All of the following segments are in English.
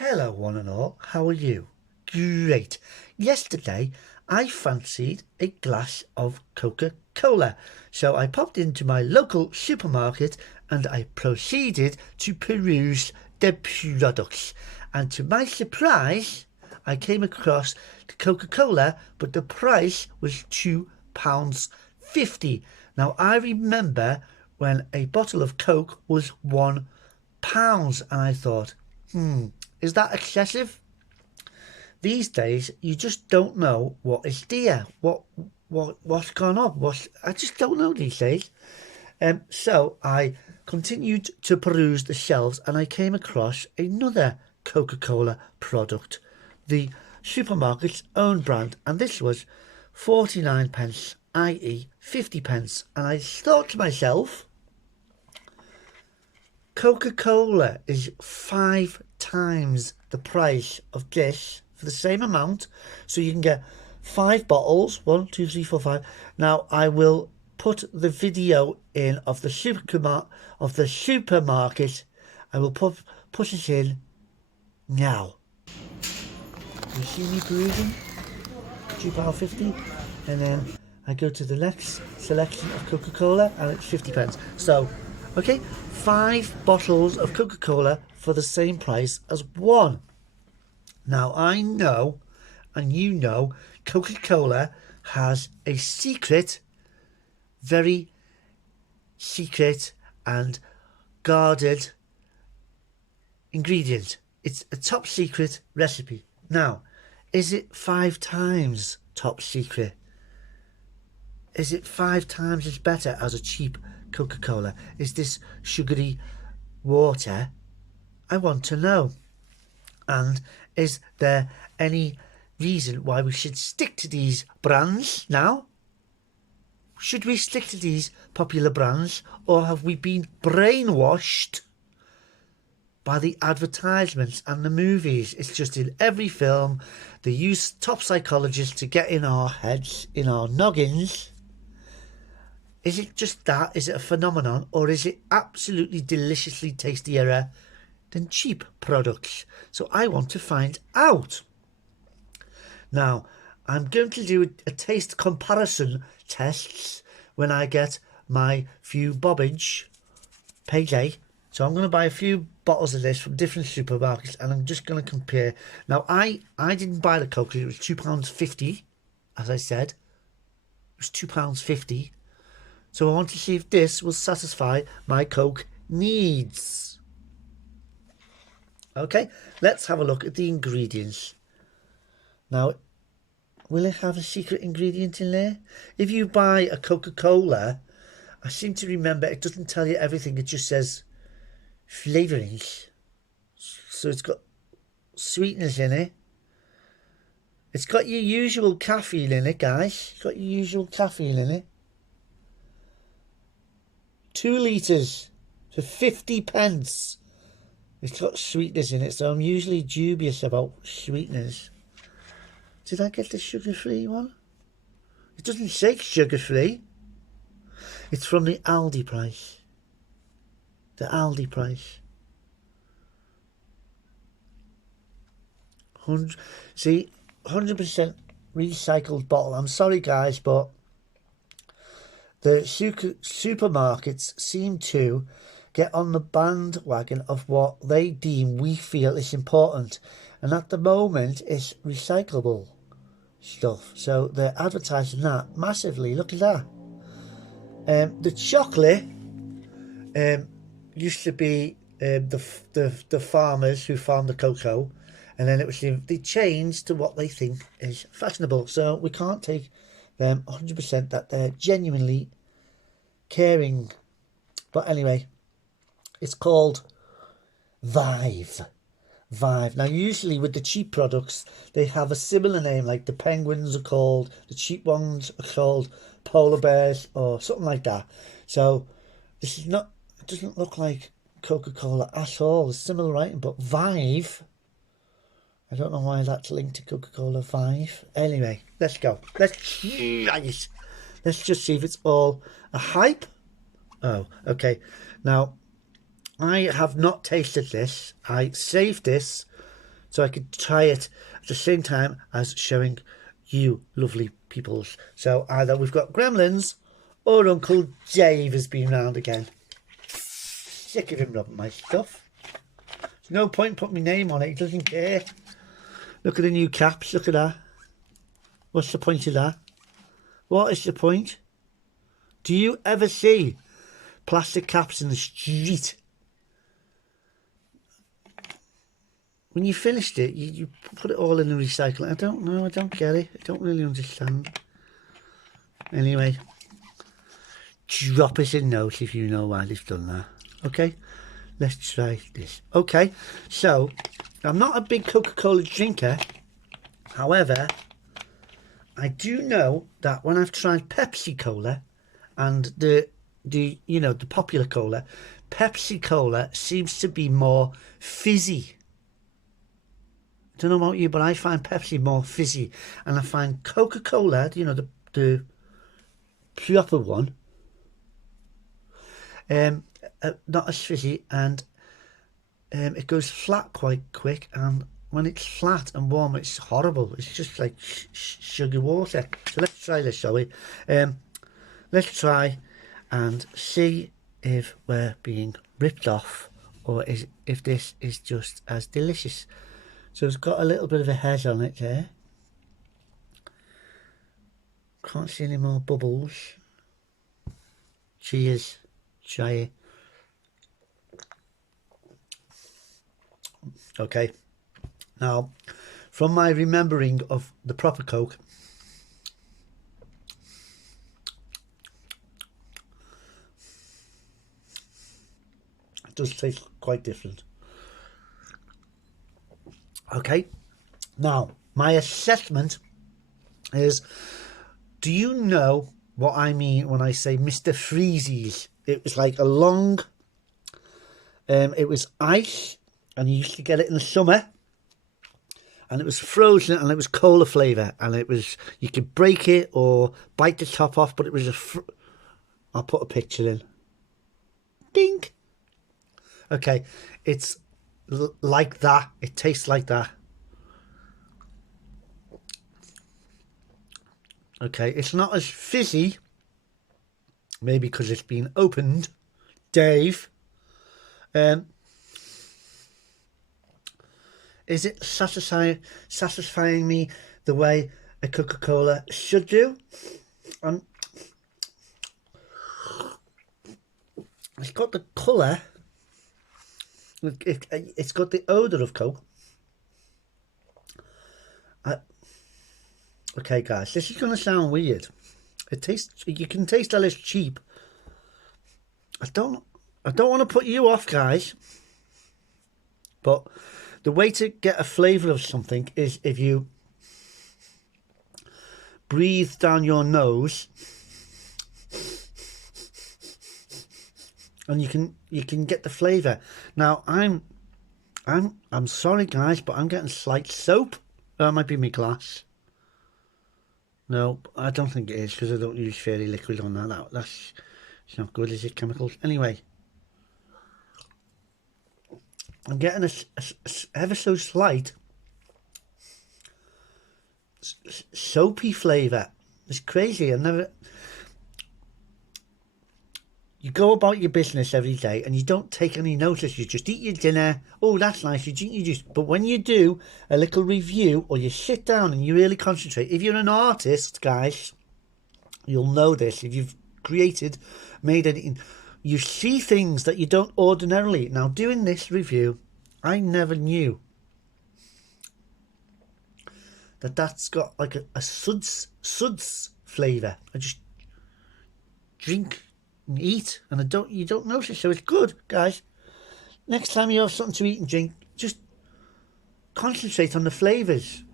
Hello one and all, how are you? Great. Yesterday I fancied a glass of Coca-Cola, so I popped into my local supermarket and I proceeded to peruse the products. And to my surprise, I came across the Coca-Cola, but the price was £2.50. Now I remember when a bottle of Coke was £1, and I thought, is that excessive? These days, you just don't know what is dear, what's gone up. I just don't know these days. So I continued to peruse the shelves, and I came across another Coca-Cola product, the supermarket's own brand, and this was 49 pence, i.e. 50 pence. And I thought to myself, Coca-Cola is 5 times the price of this for the same amount, so you can get 5 bottles. 1, 2, 3, 4, 5. Now I will put the video in of the supermarket. I will put it in now. You see me perusing? £2.50, and then I go to the next selection of Coca-Cola, and it's 50 pence. So, okay, 5 bottles of Coca-Cola for the same price as 1. Now I know, and you know, Coca-Cola has a secret, very secret and guarded ingredient. It's a top secret recipe. Now, is it 5 times top secret? Is it 5 times as better as a cheap Coca-Cola? Is this sugary water? I want to know. And is there any reason why we should stick to these brands now? Should we stick to these popular brands, or have we been brainwashed by the advertisements and the movies? It's just in every film. They use top psychologists to get in our heads, in our noggins. Is it just that? Is it a phenomenon, or is it absolutely deliciously tastier than cheap products? So I want to find out. Now, I'm going to do a taste comparison tests when I get my few bobbage payday. So I'm going to buy a few bottles of this from different supermarkets, and I'm just going to compare. Now, I didn't buy the Coke. It was £2.50, as I said. It was £2.50. So I want to see if this will satisfy my Coke needs. Okay, let's have a look at the ingredients. Now, will it have a secret ingredient in there? If you buy a Coca-Cola, I seem to remember it doesn't tell you everything. It just says flavourings. So it's got sweeteners in it. It's got your usual caffeine in it, guys. It's got your usual caffeine in it. 2 litres for 50 pence. It's got sweeteners in it, so I'm usually dubious about sweeteners. Did I get the sugar-free one? It doesn't say sugar-free. It's from the Aldi price. The Aldi price. 100% recycled bottle. I'm sorry, guys, but the supermarkets seem to get on the bandwagon of what they deem we feel is important, and at the moment it's recyclable stuff, so they're advertising that massively. Look at that. The chocolate used to be the farmers who farm the cocoa, and then it was they changed to what they think is fashionable, so we can't take them 100% that they're genuinely caring. But anyway, it's called Vive. Now, usually with the cheap products, they have a similar name, like the penguins are called, the cheap ones are called polar bears or something like that. So this is not, it doesn't look like Coca-Cola at all. It's similar writing, but Vive, I don't know why that's linked to Coca-Cola Vive. Anyway, let's go. Let's just see if it's all a hype. Oh, okay. Now, I have not tasted this. I saved this so I could try it at the same time as showing you lovely peoples. So either we've got Gremlins or Uncle Dave has been round again. Sick of him rubbing my stuff. There's no point putting my name on it, he doesn't care. Look at the new caps, look at that. What's the point of that? What is the point? Do you ever see plastic caps in the street? When you finished it, you put it all in the recycling. I don't know, I don't get it. I don't really understand. Anyway, drop us a note if you know why they've done that. Okay, let's try this. Okay, so I'm not a big Coca-Cola drinker. However, I do know that when I've tried Pepsi Cola and the you know, the popular cola, Pepsi Cola seems to be more fizzy. I don't know about you, but I find Pepsi more fizzy, and I find Coca-Cola, you know, the proper one, not as fizzy, and it goes flat quite quick, and when it's flat and warm, it's horrible. It's just like sugar water. So let's try this, shall we? Let's try and see if we're being ripped off, or if this is just as delicious. So it's got a little bit of a head on it there. Can't see any more bubbles. Cheers. Try it. Okay. Now, from my remembering of the proper Coke, it does taste quite different. Okay, now my assessment is, do you know what I mean when I say Mr. Freezy's? It was like a long, it was ice, and you used to get it in the summer, and it was frozen, and it was cola flavour, and it was, you could break it or bite the top off, but it was I'll put a picture in. Ding! Okay, it's like that. It tastes like that. Okay, it's not as fizzy, maybe because it's been opened. Dave, is it satisfying me the way a Coca-Cola should do? It's got the colour. It's got the odour of Coke. Okay, guys, this is going to sound weird. It tastes. You can taste that it's cheap. I don't want to put you off, guys. But the way to get a flavour of something is if you breathe down your nose, and you can get the flavour. Now I'm sorry, guys, but I'm getting slight soap. That might be my glass. No, I don't think it is, because I don't use fairy liquid on that. That's it's not good, is it? Chemicals. Anyway, I'm getting a ever so slight soapy flavour. It's crazy. I've never. You go about your business every day and you don't take any notice. You just eat your dinner. Oh, that's nice. You drink your juice. But when you do a little review, or you sit down and you really concentrate, if you're an artist, guys, you'll know this. If you've made anything, you see things that you don't ordinarily. Now, doing this review, I never knew that's got like a suds flavour. I just drink and eat, and you don't notice, so it's good, guys. Next time you have something to eat and drink, just concentrate on the flavours.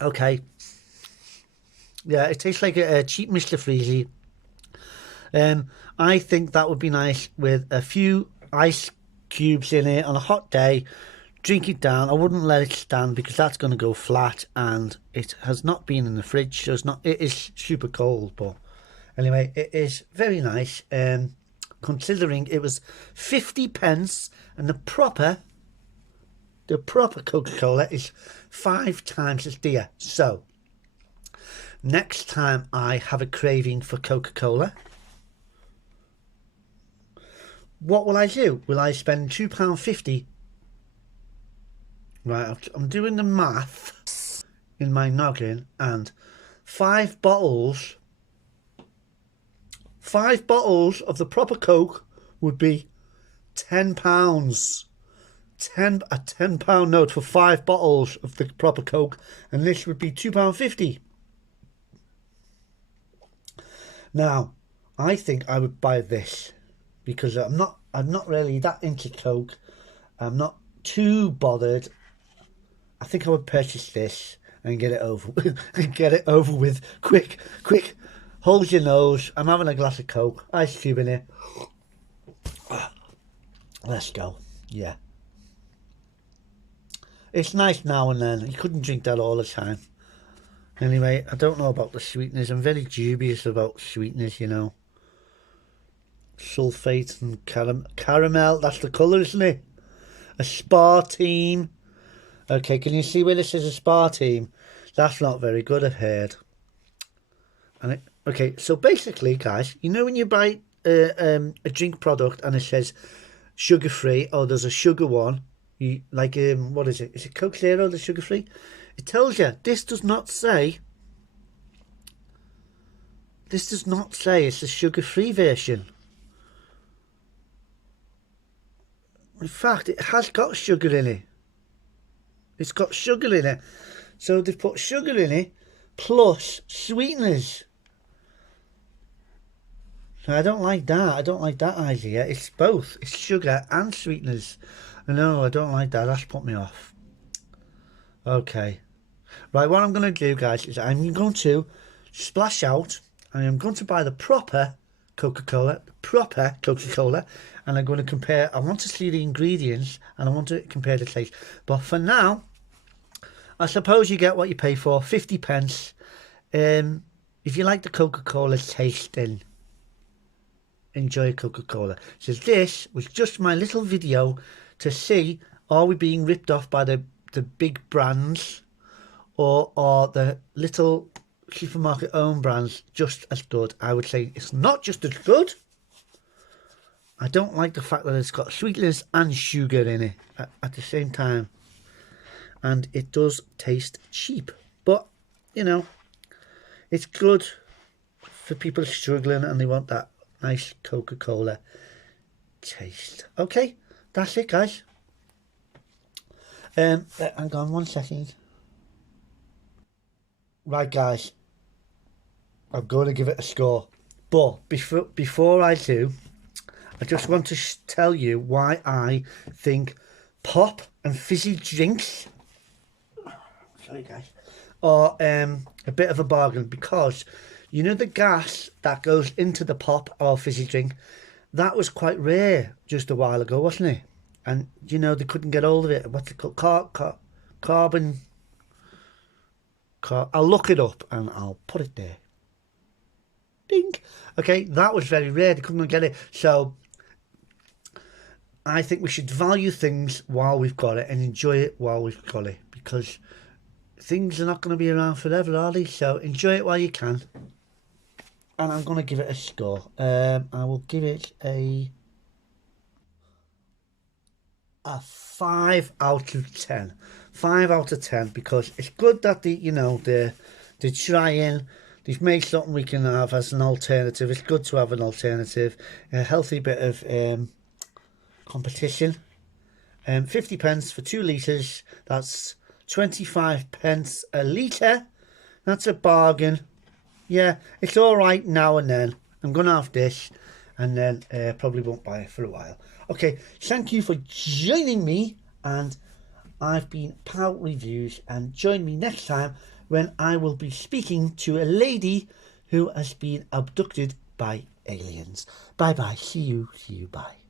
Okay, yeah, it tastes like a cheap Mr. Freezy. I think that would be nice with a few ice cubes in it on a hot day. Drink it down. I wouldn't let it stand, because that's going to go flat, and it has not been in the fridge, so it is super cold. But anyway, it is very nice, considering it was 50 pence, and the proper the proper Coca-Cola is 5 times as dear. So next time I have a craving for Coca-Cola, what will I do? Will I spend £2.50? Right, I'm doing the math in my noggin, and 5 bottles of the proper Coke would be £10. A £10 note for 5 bottles of the proper Coke, and this would be £2.50. Now, I think I would buy this because I'm not really that into Coke. I'm not too bothered. I think I would purchase this and get it over with. Quick. Hold your nose. I'm having a glass of Coke. Ice cube in it. Let's go. Yeah. It's nice now and then. You couldn't drink that all the time. Anyway, I don't know about the sweeteners. I'm very dubious about sweeteners, you know. Sulfate and caramel. That's the colour, isn't it? Aspartame. Okay, can you see where this is aspartame? That's not very good, I've heard. And okay, so basically, guys, you know when you buy a drink product and it says sugar free, or there's a sugar one, you like what is it? Is it Coke Zero, the sugar free? It tells you this does not say. This does not say it's a sugar free version. In fact, it has got sugar in it. It's got sugar in it. So they've put sugar in it plus sweeteners. So I don't like that. I don't like that idea. It's both. It's sugar and sweeteners. No, I don't like that. That's put me off. Okay. Right, what I'm going to do, guys, is I'm going to splash out. And I'm going to buy the proper Coca-Cola. And I'm going to compare. I want to see the ingredients and I want to compare the taste. But for now, I suppose you get what you pay for, 50 pence. If you like the Coca-Cola taste, then enjoy Coca-Cola. So this was just my little video to see, are we being ripped off by the big brands, or are the little supermarket owned brands just as good? I would say it's not just as good. I don't like the fact that it's got sweeteners and sugar in it at the same time. And it does taste cheap. But, you know, it's good for people struggling and they want that nice Coca-Cola taste. Okay, that's it, guys. Hang on 1 second. Right, guys. I'm going to give it a score. But before I do, I just want to tell you why I think pop and fizzy drinks, sorry guys, are a bit of a bargain, because you know the gas that goes into the pop or fizzy drink, that was quite rare just a while ago, wasn't it? And you know they couldn't get hold of it. What's it called? Carbon. I'll look it up and I'll put it there. Ding. Okay, that was very rare. They couldn't get it. So I think we should value things while we've got it and enjoy it while we've got it, because things are not going to be around forever, are they? So enjoy it while you can. And I'm going to give it a score. I will give it a 5 out of 10. 5 out of 10, because it's good that they're trying. They've made something we can have as an alternative. It's good to have an alternative, a healthy bit of competition. 50 pence for 2 litres. That's 25 pence a litre. That's a bargain. Yeah, it's all right now and then. I'm going to have this, and then probably won't buy it for a while. Okay, thank you for joining me, and I've been Pout Reviews, and join me next time when I will be speaking to a lady who has been abducted by aliens. Bye bye. See you. Bye.